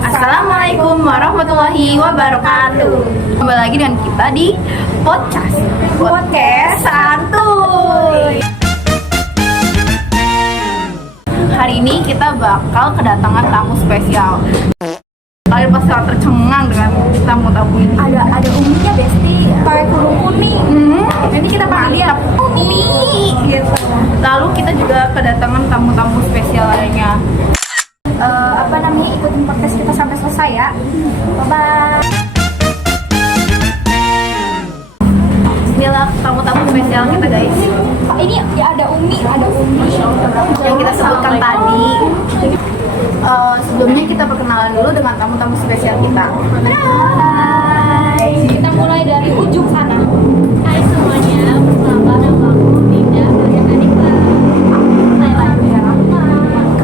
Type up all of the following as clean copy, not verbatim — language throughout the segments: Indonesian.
Assalamualaikum warahmatullahi wabarakatuh. Kembali lagi dengan kita di Podcast Santuy. Hari ini kita bakal kedatangan tamu spesial. Kalian pasti sangat tercengang dengan tamu-tamu ini. Ada Uminya Besti, pakai kerudung kuning. Nanti kita panggil dia Umi gitu. Lalu kita juga kedatangan tamu-tamu spesial lainnya. Ikutin podcast kita sampai selesai ya. Bye-bye. Inilah tamu-tamu spesial kita guys. Ini ya ada Umi Yang kita sebutkan tadi. Sebelumnya kita perkenalan dulu dengan tamu-tamu spesial kita. Hai. Kita mulai dari ujung sana. Hai semuanya, perkenalkan nama aku Dinda Maria Hanifah.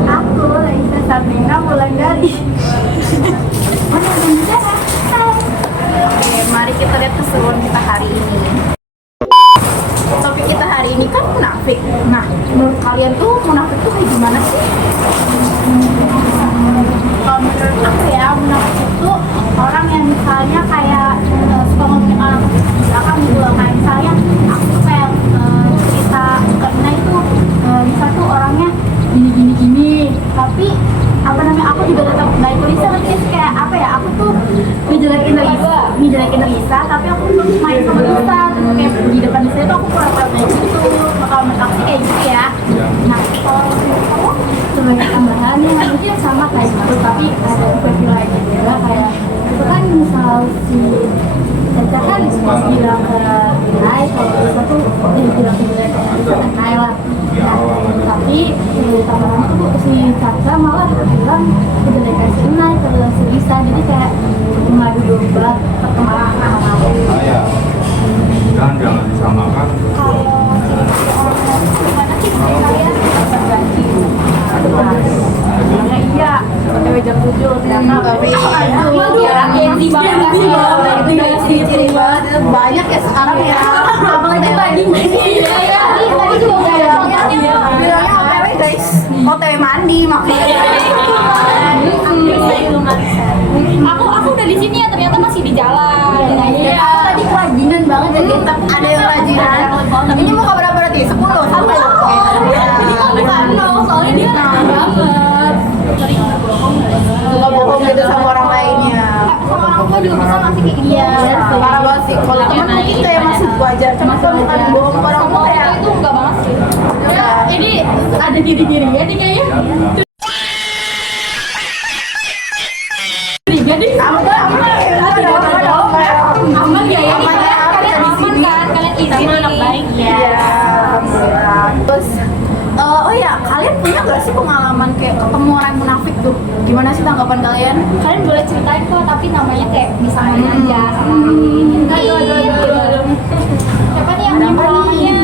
Aku Laisa Sabrina Wulandari. Oke, mari kita lihat keseruan kita hari ini. Topik kita hari ini kan munafik. Nah, menurut kalian tuh munafik tuh kayak gimana sih? Kalau menurut aku ya, munafik itu orang yang misalnya kayak suka ngomongin orang di belakang gitu loh. Kayak misalnya aku tuh kayak cerita karena itu misal tuh orangnya gini, tapi aku juga tetap baik Lisa, ngerti sih kayak apa ya, aku tuh ngejelekin Lisa, tapi aku tuh main sama Lisa, terus kayak di depan Lisa itu aku pura-pura kayak gitu. Kalau menurut aku sih kayak gitu ya. Nah, kalau menurut kamu sebagai tambahannya maksudnya sama kayak gitu, tapi ada versi lainnya juga kayak itu kan misal si Caca kan bilang ke Nai kalau Lisa tuh bilang ke Lisa kan Nai lah. Nah, tapi tambahan tuh si Caca malah bilang kejelekan si Nai ke si Lisa, jadi kayak mengadu domba perkembangan anak-anak. Dan jangan disamakan. Kalau gimana sih kalian berbagi? Iya, cewek jam 7 ternyata tapi ciri banget itu banyak ya sekarang ya. Apalagi tadi juga bilangnya OTW guys, OTW mandi makanya. Aku udah di sini ya, ternyata masih di jalan. Aku tadi kerajinan banget jadi ada yang kerajinan. Ini mau kabar berarti 10 satu. Jadi kan bukan nol, soalnya dia rajin banget. Nggak bohong gitu sama orang lainnya. Sama orang tua juga bisa ngasih kayak gitu. Parah banget sih. Kalau teman mungkin kayak masih wajar, cuma kalau bukan bohong ke orang tua ya. Itu enggak banget sih. Ini ada gini-gininya nih kayaknya. Aman ya, ya. Kalian aman kan? Kalian izin anak baik ya. Terus, oh ya, kalian punya nggak sih pengalaman kayak ketemu orang yang munafik tuh? Gimana sih tanggapan kalian? Kalian boleh ceritain kok, tapi namanya kayak disamain aja sama siapa nih yang punya pengalamannya?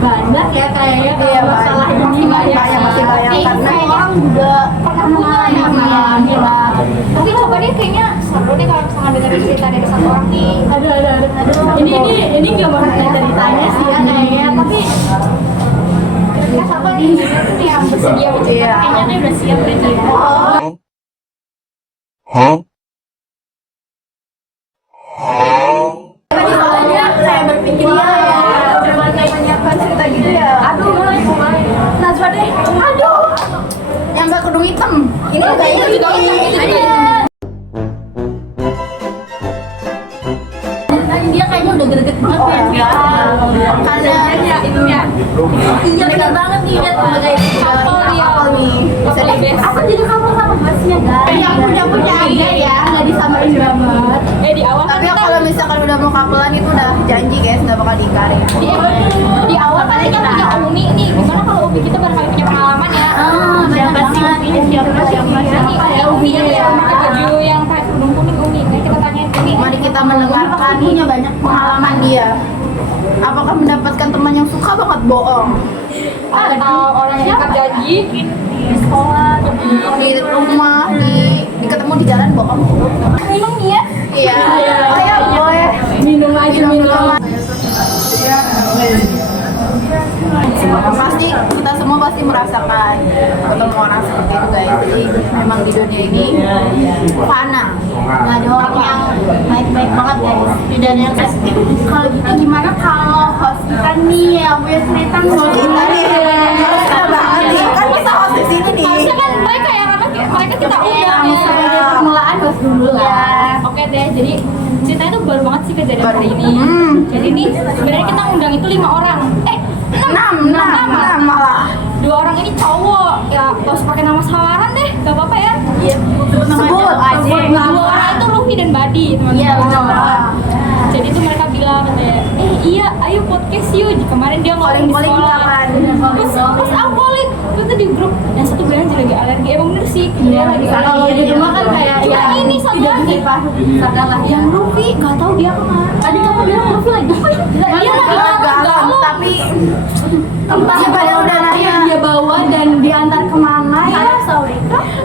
Banyak ya kayaknya kalau Iya, masalah banyak. ini banyak Masih banyak karena Kayaknya orang juga pernah mengalami lah. Tapi coba deh, kayaknya seru nih kalau misalnya dengerin cerita dari satu orang nih. ada. Ini nggak mau ceritanya sih ya kayaknya, tapi Kira-kira siapa nih yang bersedia bercerita? Kayaknya nih udah siap deh cerita. tadi soalnya saya berpikir cuma kayak menyiapkan cerita gitu ya. Aduh, mulai. Najwa deh. Aduh. Yang nggak kerudung hitam. Ini kayaknya juga dia kayaknya udah greget banget ya. Karena itunya. Iya benar banget nih lihat sebagai kapal nih. Bisa deh. Aku jadi couple sama Masnya guys. Yang punya aja ya, nggak disamain banget. Di awal Tapi kalau misalkan udah mau kapelan itu udah janji guys, nggak bakal diingkarin. Di awal kan kita punya Umi nih. Gimana kalau Umi kita baru kali punya pengalaman ya? siapa sih ini siapa Ya Umi yang pakai baju yang pakai kerudung kuning Umi. Nah, kita tanyain Umi. Mari kita mendengarkan punya banyak pengalaman dia. Apakah mendapatkan teman yang suka banget bohong? Atau orang yang ingkar janji di sekolah, Di rumah, di ketemu di jalan bohong. emang iya? Iya. Ayo boleh. minum aja minum. Pasti kita semua pasti merasakan ketemu orang seperti itu guys. Jadi memang di dunia ini fana. Nggak ada orang yang baik-baik banget guys. Tidak ada yang kayak kalau gitu gimana kalau host kita nih yang punya cerita Kita nih, kita banget nih. Kan kita host di sini nih. Harusnya kan mereka ya, karena mereka kita undang ya. permulaan host dulu lah. Oke deh, jadi ceritanya tuh baru banget sih kejadian hari ini. Jadi nih sebenarnya kita undang itu 5 orang. Enam malah. 2 orang ini cowok, ya gak usah pakai nama samaran deh, gak apa-apa ya. Iya. Sebut aja. 2 orang itu Luffy dan Buddy, teman-teman. Iya, benar. Jadi tuh mereka bilang katanya, iya, ayo podcast yuk. Kemarin dia ngomong di Calling-calling sekolah. kapan? Pas aku calling, itu tuh di grup. Yang satu bilang dia lagi alergi, emang bener sih. Dia lagi Kalau di rumah kan kayak Cuma ya, ini satu lagi. sadar lah ya. Yang Luffy, gak tahu dia kemana. Tadi kamu bilang Luffy lagi Dia lagi Galon, tapi tempatnya pada udah nanya. dia bawa dan diantar kemana ya?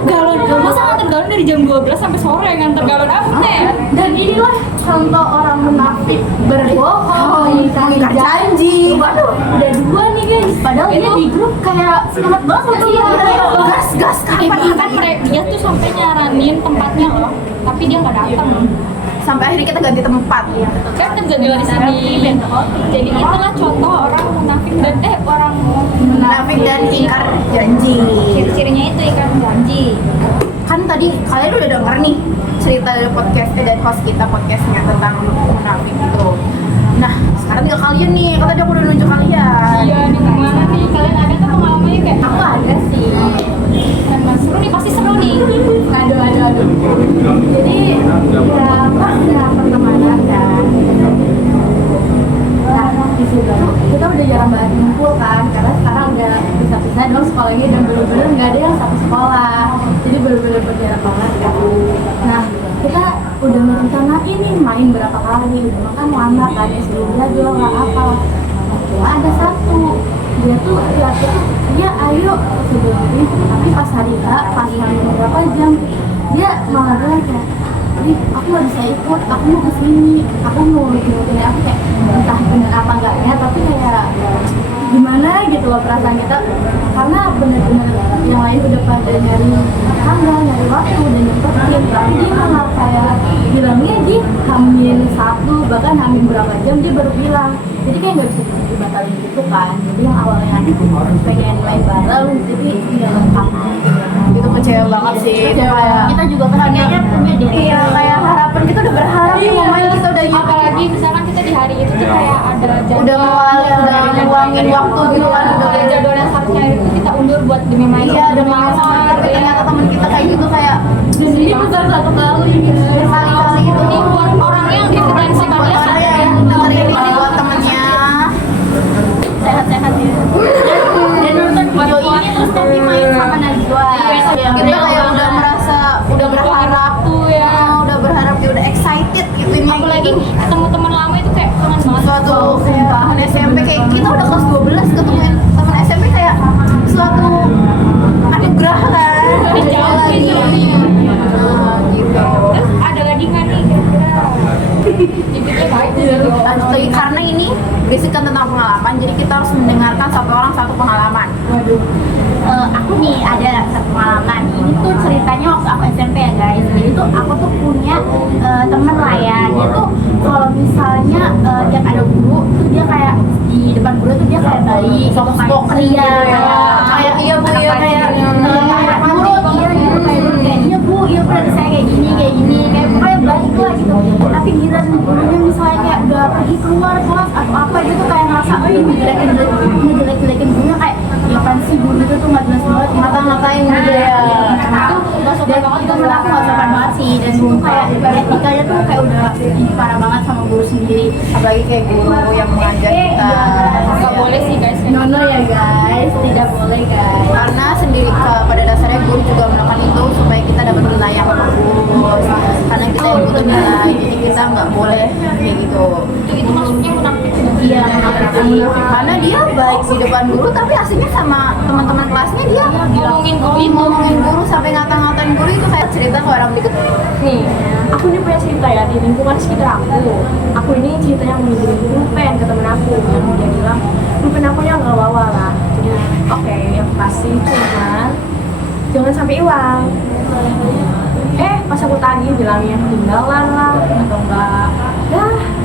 galon. Masa nganter galon dari jam 12 sampai sore nganter galon apa ya? Dan inilah contoh orang munafik berbohong, Mengikat janji. Waduh, udah 2 nih guys. Padahal Itu- dia di grup kayak semangat banget untuk Gas kapan Bahkan mereka dia tuh sampai nyaranin tempatnya loh, tapi dia nggak datang. sampai akhirnya kita ganti tempat. Kan terjadi di sini. Jadi itulah contoh orang munafik dan orang Munafik dan ingkar janji. ciri-cirinya itu ikan janji. Kan tadi kalian udah denger nih cerita dari podcast dari host kita podcastnya tentang munafik itu. Nah sekarang tinggal kalian nih, kan tadi aku udah nunjuk kalian. Iya, nih gimana nih? Kalian ada tuh pengalamannya kayak Aku ada sih. kan mas seru nih, pasti seru nih. Aduh. Jadi ya pas udah pertemanan kan. Nah di situ kita udah jarang banget ngumpul kan, karena sekarang udah pisah-pisah dong sekolahnya dan bener-bener nggak ada yang satu sekolah. Jadi bener-bener berjarak banget kan. Nah kita udah merencanain nih main berapa kali, udah makan lama kan ya sebelumnya dia nggak apa. Cuma ada satu dia tuh dia ayo sebelum ini, tapi pas hari H pas hari beberapa jam dia malah bilang kayak aku nggak bisa ikut, aku mau kesini, aku mau bikin aku kayak entah benar apa enggaknya, tapi kayak gimana gitu loh perasaan kita, karena benar-benar yang lain udah pada nyari tanggal, nyari waktu dan nyempetin, tapi dia malah kayak bilangnya di hamil 1 bahkan hamil berapa jam dia baru bilang, jadi kayak nggak bisa dibatalin gitu kan. Jadi yang awalnya pengen main bareng jadi nggak lengkap. Itu kecewa banget sih. Itu kayak Kita juga pengennya punya diri. iya kayak harapan kita udah berharap nih mau main kita udah gitu. Apalagi misalkan kita di hari itu tuh kayak ada jadwal, udah ngeluangin waktu gitu kan udah ada jadwal yang seharusnya hari itu kita undur buat demi main. iya udah main sama tapi ternyata teman kita kayak gitu kayak Dan ini bukan satu kali gitu. berkali-kali gitu. Ini buat orang yang di potensi Buat kalian orang yang dengerin ini buat temennya. Sehat-sehat ya. Dan nonton video ini terus nanti main sama Najwa. Kita kayak udah merasa udah berharap tuh ya. udah berharap ya udah excited gitu ini. Apalagi ketemu teman lama itu kayak kangen banget. suatu kayak SMP kayak kita udah kelas 12 ketemuin teman SMP kayak suatu anugerah kan. Jauh lagi gitu. Nah, gitu. Terus ada lagi nggak nih kira-kira? Bibitnya baik sih. Lanjut lagi karena ini berisikan tentang pengalaman, jadi kita harus mendengarkan satu orang satu pengalaman. Aku nih ada satu pengalaman. Ini tuh ceritanya waktu aku SMP ya guys. Jadi tuh aku tuh punya temen lah ya. Dia tuh kalau misalnya tiap ada guru tuh dia kayak di depan guru tuh dia kayak baik, Soft kayak spoken iya, gitu ya. Kayak iya bu iya kayak kayak nurut, iya gitu kayak nurut, kayak iya bu berarti saya kayak gini kayak pokoknya baik lah gitu. Tapi giliran gurunya misalnya kayak udah pergi keluar kelas atau apa gitu kayak ngerasa ngejelekin gurunya kayak ya kan sih guru itu tuh nggak jelas banget ngata-ngatain gitu ya. dan itu menurut aku nggak sopan banget sih, dan itu kayak etikanya tuh kayak udah parah banget sama guru sendiri. Apalagi kayak guru yang mengajar kita. Nggak boleh sih guys. No ya guys, tidak boleh guys. Karena sendiri pada dasarnya guru juga melakukan itu supaya kita dapat nilai yang bagus. Karena kita yang butuh nilai, jadi kita nggak boleh kayak gitu. Itu maksudnya munafik. Iya, Karena dia baik di depan guru, tapi aslinya sama teman-teman kelasnya dia Ngomongin guru itu. ngomongin guru sampai ngata-ngatain guru itu kayak cerita ke orang deket. Nih, aku ini punya cerita ya di lingkungan sekitar aku. Aku ini ceritanya menghubungi pulpen ke temen aku, yang dia bilang pulpen aku nya nggak wawa lah. Jadi oke, yang pasti cuman jangan sampai hilang. Pas aku tagih bilangnya ketinggalan lah atau enggak,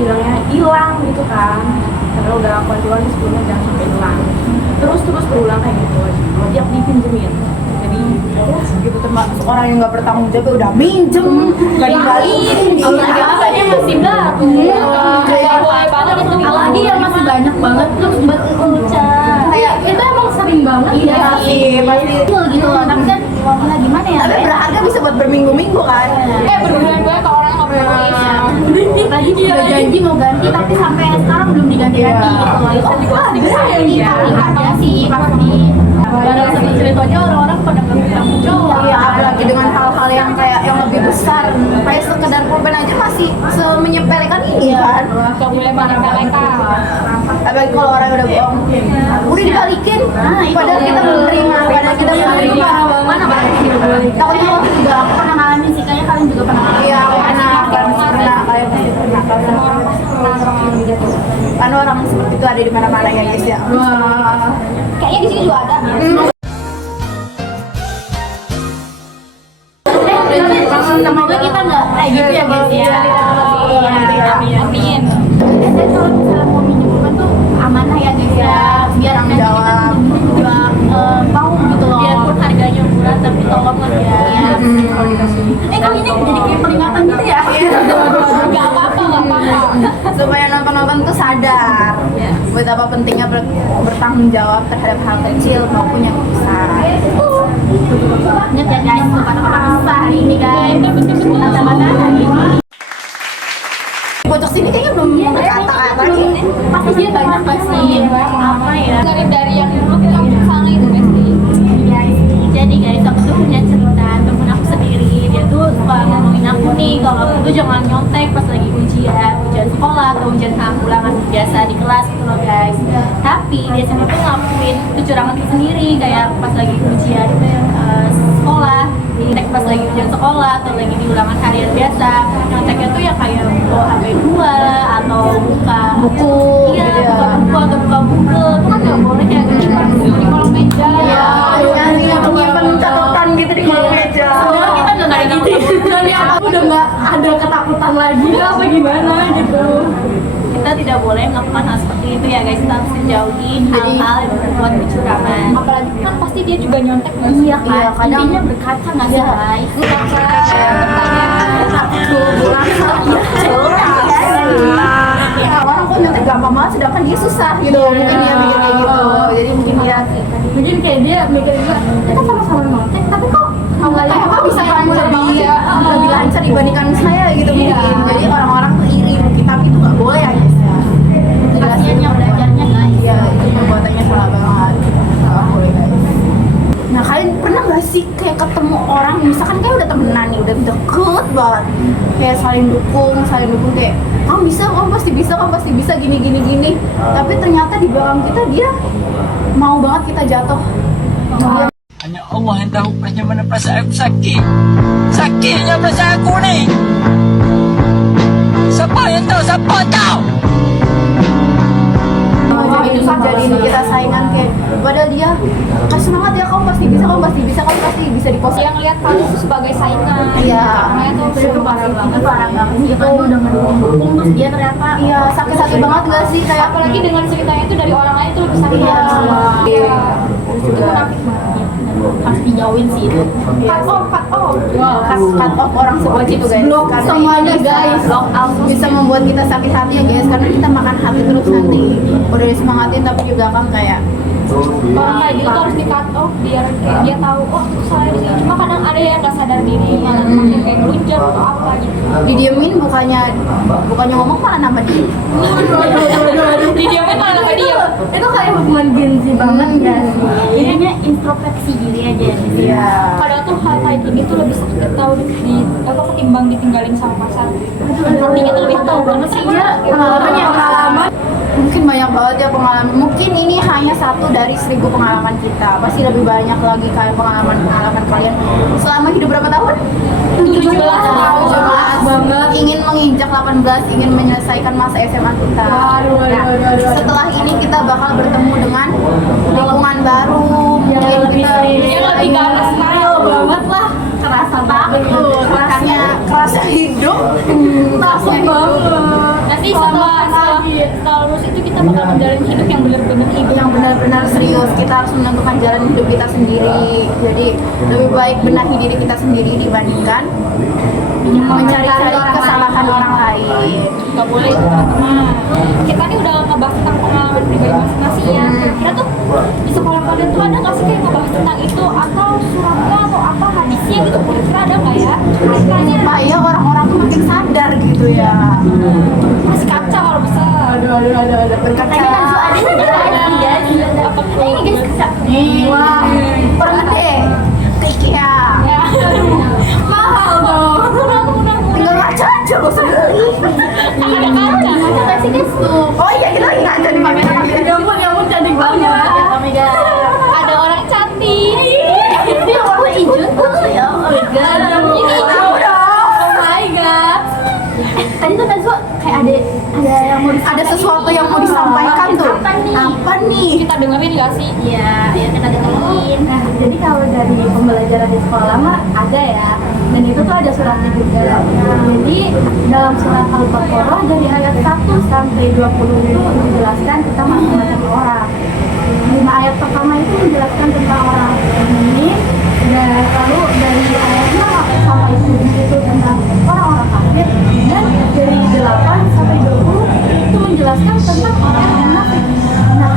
bilangnya hilang gitu kan. Karena udah aku jual sebelumnya jangan sampai hilang. Terus berulang kayak gitu tiap dipinjemin. Jadi Gitu termasuk orang yang nggak bertanggung jawab udah minjem, nggak dibalikin. Apalagi katanya masih baru. Boleh banget itu. Apalagi yang masih banyak banget terus berucap. Kayak Itu emang sering banget iya sih, pasti. gitu loh. Tapi kan ya gimana ya? Tapi berharga bisa buat berminggu-minggu kan. Berbulan-bulan ke orang nggak pernah nulis. Tadi udah janji mau ganti tapi sampai sekarang belum diganti-ganti gitu loh. Itu juga bisa ya sih pasti. Padahal satu ceritanya orang-orang pada nggak bertanggung jawab. Iya, apalagi dengan hal-hal yang kayak yang lebih besar, kayak sekedar pulpen aja masih menyepelekan ini kan. Nggak boleh banyak-banyak. Apalagi kalau orang udah bohong, udah dibalikin, padahal kita belum terima, padahal kita belum terima. Mana banyak gitu. Takutnya waktu juga aku pernah ngalamin sih, kayaknya kalian juga pernah ngalamin. Iya, aku pernah, kayak pasti pernah. Kan orang seperti itu ada di mana-mana ya guys ya. Kayaknya di sini juga ada. Semoga kita nggak kayak gitu ya guys ya. Amin. Saya kalau misalnya mau minjem pulpen tuh amanah ya guys ya. Biar Tanggung nanti jawab. kita juga tahu gitu loh. Biarpun harganya murah tapi tolong lah ya. Kok ini jadi kayak peringatan gitu ya? Nggak apa-apa, nggak apa-apa. Supaya nonton-nonton tuh sadar betapa pentingnya bertanggung jawab terhadap hal kecil maupun yang besar. Ingat ya guys, tuh kata-kata besar hari ini guys. Kata-kata hari ini. Pojok sini kayaknya belum kata-kata nih. Pasti dia banyak pasti apa ya? Dari yang dulu kita salah itu pasti. Jadi guys, aku tuh punya cerita temen aku sendiri. Dia tuh suka ngomongin aku nih kalau aku tuh jangan nyontek pas lagi ujian sekolah atau ujian ulangan biasa di kelas gitu loh guys. Tapi dia sendiri tuh ngakuin kecurangan itu sendiri, kayak pas lagi ujian sekolah, nyontek pas lagi ujian sekolah atau lagi di ulangan harian biasa. Nyonteknya tuh ya kayak bawa HP 2 lah atau buka Buku, iya, gitu ya. buka buku atau buka Google. Itu kan nggak boleh ya guys. Di kolom meja. Iya, nyimpen catatan gitu di kolom meja. Sebenarnya kita udah nggak gitu. dan ya aku udah nggak ada ketakutan lagi apa gimana gitu. Kita tidak boleh melakukan hal seperti itu ya guys. Kita harus menjauhi hal-hal yang membuat kecurangan. Apalagi kan pasti dia juga nyontek nggak Iya kan, Iya, kadang- intinya berkaca nggak sih guys? Ya, orang kok nyontek gampang banget sedangkan dia susah gitu. Mungkin dia mikir kayak gitu. Jadi mungkin dia Mungkin kayak dia mikir juga kita sama-sama nyontek tapi kok kayak apa bisa kamu lebih lancar dibandingkan saya gitu mungkin. Jadi orang-orang tuh iri mungkin, tapi itu nggak boleh ya guys ya. Kasiannya belajarnya guys. Iya, itu perbuatannya salah banget. Nggak boleh guys. Nah, kalian pernah nggak sih kayak ketemu orang, misalkan kayak udah temenan nih, udah deket banget, kayak saling dukung kayak kamu pasti bisa gini. Tapi ternyata di belakang kita dia mau banget kita jatuh. Dia Hanya Allah yang tahu bagaimana perasaan aku sakit. Sakitnya perasaan aku ni. Siapa yang tahu? Siapa tahu? jadi kita saingan kayak padahal dia kasih semangat ya, kamu pasti bisa di pos. yang lihat kalian itu sebagai saingan. Iya. Karena itu Parah banget sih. Itu udah ngedukung terus dia ternyata Iya, sakit hati banget gak sih kayak apalagi dengan ceritanya itu dari orang lain itu lebih sakit. Iya. Iya. itu munafik banget. Harus dijauhin sih itu. cut off orang seperti itu guys. Blok Karena semuanya, itu bisa- guys. Lock out. bisa membuat kita sakit hati ya guys, karena kita makan hati terus nanti. Udah disemangatin tapi juga kan kayak Orang kayak gitu tuh harus di cut off biar kayak dia tahu oh aku salah di sini. Cuma kadang ada yang nggak sadar diri malah makin kayak ngelunjak atau apa gitu. didiemin, bukannya ngomong malah nambah diem. Didiamin malah nggak diem. Itu kayak hubungan Gen Z banget ya sih. Intinya introspeksi diri aja sih. Iya. Padahal tuh hal kayak gini tuh lebih sakit tahu di apa ketimbang ditinggalin sama pacar. Artinya tuh lebih tahu banget sih ya. Pengalaman mungkin banyak banget ya pengalaman. Mungkin ini hanya satu dari 1000 pengalaman kita. Pasti lebih banyak lagi kayak pengalaman kalian selama hidup berapa tahun? 17 banget. Ingin menginjak 18, ingin menyelesaikan masa SMA kita. Setelah ini kita bakal bertemu dengan lingkungan baru. Mungkin kita Yang lebih ganas bakal menjalani hidup yang benar-benar hidup yang benar-benar serius. Kita harus menentukan jalan hidup kita sendiri. Jadi lebih baik benahi diri kita sendiri dibandingkan mencari-cari kesalahan orang lain. nggak boleh itu teman-teman. Kita nih udah ngebahas tentang pengalaman pribadi masing-masing ya. Kira-kira tuh di sekolah kalian tuh ada nggak sih kayak ngebahas tentang itu atau suratnya atau apa hadisnya gitu? Kira-kira ada nggak ya? Kayaknya Supaya orang-orang tuh makin sadar gitu ya. masih kacau kalau bisa. Aduh. Berkaca. Apa tuh? Ini guys bisa. Wah, pernah deh ke IKEA. Ya. Mahal dong. Murah. Tinggal ngaca aja gak usah beli. Ada kaca. Kita sih guys tuh. Oh iya, kita lagi ngaca di kamera. Ya ampun cantik banget. Ada orang cantik. Ini warna hijau tuh ya. Oh my god. Ini Tahu dong. Oh my god. Tadi tuh Nazwa kayak ada yang mau Ada sesuatu yang mau disampaikan tuh. Apa nih? Apa nih? kita dengerin nggak sih? Iya, ya kita dengerin. Nah, jadi kalau dari pembelajaran di sekolah mah ada ya, dan itu tuh ada suratnya juga. Jadi dalam surat Al-Baqarah dari ayat 1 sampai 20 itu menjelaskan tentang macam-macam orang. 5 ayat pertama itu menjelaskan tentang orang mukmin, dan lalu dari ayat 6 sampai 7 itu tentang orang-orang kafir, dan dari 8 sampai 20 itu menjelaskan tentang orang yang munafik. Nah,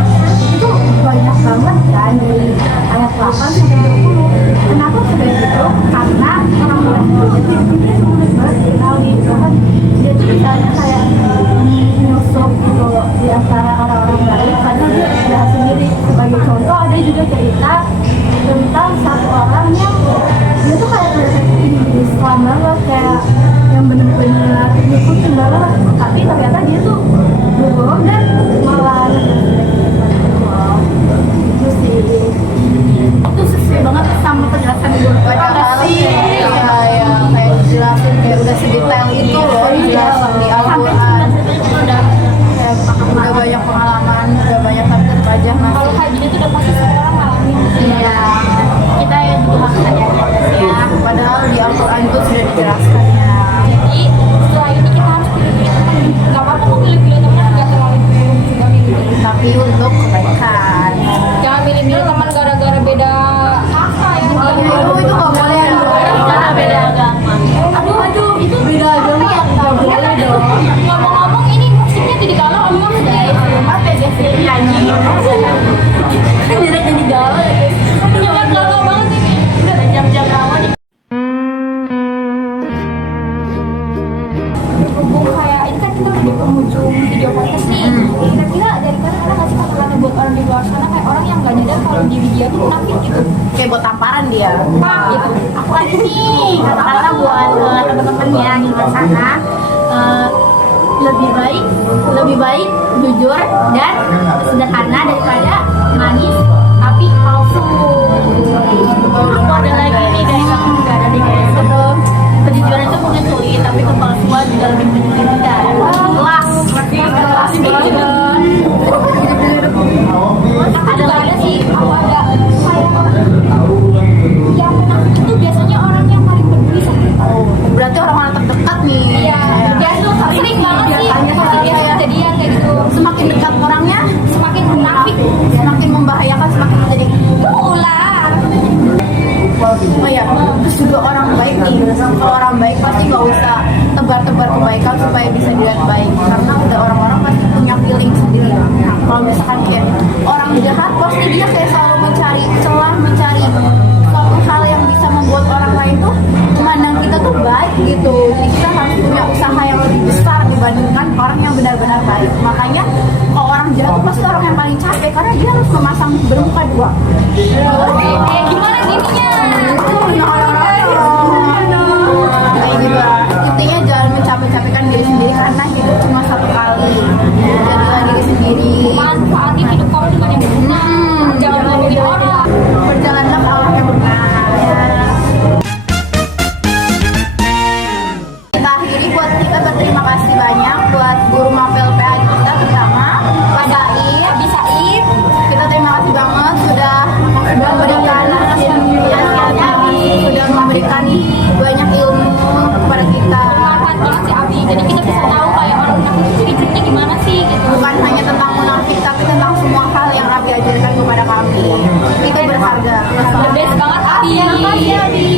itu banyak banget kan dari ayat 8 sampai 20. Kenapa seperti itu? Karena orang munafik itu sebenarnya sulit banget dikenali gitu kan. Dia tuh misalnya kayak nyusup gitu di antara orang-orang baik, padahal dia jahat sendiri. Sebagai contoh ada juga cerita tentang satu orang yang dia tuh kayak Islam banget, kayak yang bener-bener ngikutin banget, tapi ternyata dia tuh bohong dan malah itu sih. Itu sesuai banget sama penjelasan guru. Padahal ya, kayak dijelasin kayak udah sedetail itu loh dijelasin di Al-Quran. Kayak udah banyak pengalaman, udah banyak aja mas. Kalau kayak gini tuh udah pasti semua orang ngalamin. Iya. Kita yang juga makanya Ya, padahal di Al-Quran itu sudah dijelaskannya. Jadi setelah ini kita harus pilih-pilih teman. Gak apa-apa kok pilih-pilih teman, gak terlalu buruk juga milih-milih. Tapi untuk kebaikan. Jangan milih-milih teman gara-gara beda apa ya. Itu nggak boleh. karena beda agama. Aduh, itu Beda agama ya nggak boleh dong. ngomong-ngomong ini musiknya jadi galau emang guys. Apa ya guys? Nyanyi. Kan jadi galau ya guys. Jangan galau banget ini. Udah jam-jam awal nih. Berhubung kayak ini kan kita udah di penghujung video podcast nih. Kira-kira dari kalian ada nggak sih kata-kata buat orang di luar sana kayak orang yang nggak nyadar kalau diri dia tuh munafik gitu? Kayak buat tamparan dia. Pak gitu. Aku ada nih kata-kata buat teman-teman ya di luar sana. Lebih baik jujur dan sederhana daripada manis tapi palsu. Aku ada lagi nih dari kamu juga ada nih guys. Kejujuran itu mungkin sulit tapi kepalsuan juga lebih menyulitkan. Kelas banget. Ada lagi sih, aku ada kayak yang munafik itu biasanya orang yang paling peduli sama kita. Berarti orang-orang terdekat nih. Iya, biasa sering banget sih biasa kejadian kayak gitu. Semakin dekat orangnya, Semakin munafik, semakin membahayakan, semakin menjadi ular. oh ya, terus juga orang baik nih. Kalau orang baik pasti nggak usah tebar-tebar kebaikan supaya bisa dilihat baik, karena udah orang-orang pasti punya feeling sendiri. Nah, kalau misalkan kayak orang jahat, pasti dia kayak selalu mencari celah, mencari suatu hal yang bisa membuat orang lain tuh memandang kita tuh baik gitu. Jadi kita harus punya usaha yang lebih besar dibandingkan orang yang benar-benar baik. Makanya kalau orang jahat tuh pasti orang yang paling capek, karena dia harus memasang bermuka dua. Gimana gininya? Kayak gitu lah. Intinya jangan mencapek-capekkan diri sendiri karena hidup cuma satu kali. Jadilah diri sendiri. Manfaatin hidup kamu dengan yang benar. Jangan ngomongin orang. Berjalanlah ke arah yang benar. Kita akhiri buat kita berterima kasih banyak buat guru mapel PA kita terutama Pak Said. Bisa it. Kita terima kasih banget sudah memberikan banyak ilmu kepada kita. Bermanfaat banget sih Abi. Jadi kita bisa tahu kayak orang munafik itu ciri-cirinya gimana sih gitu. Bukan hanya tentang munafik Makasih. Makasih Abi.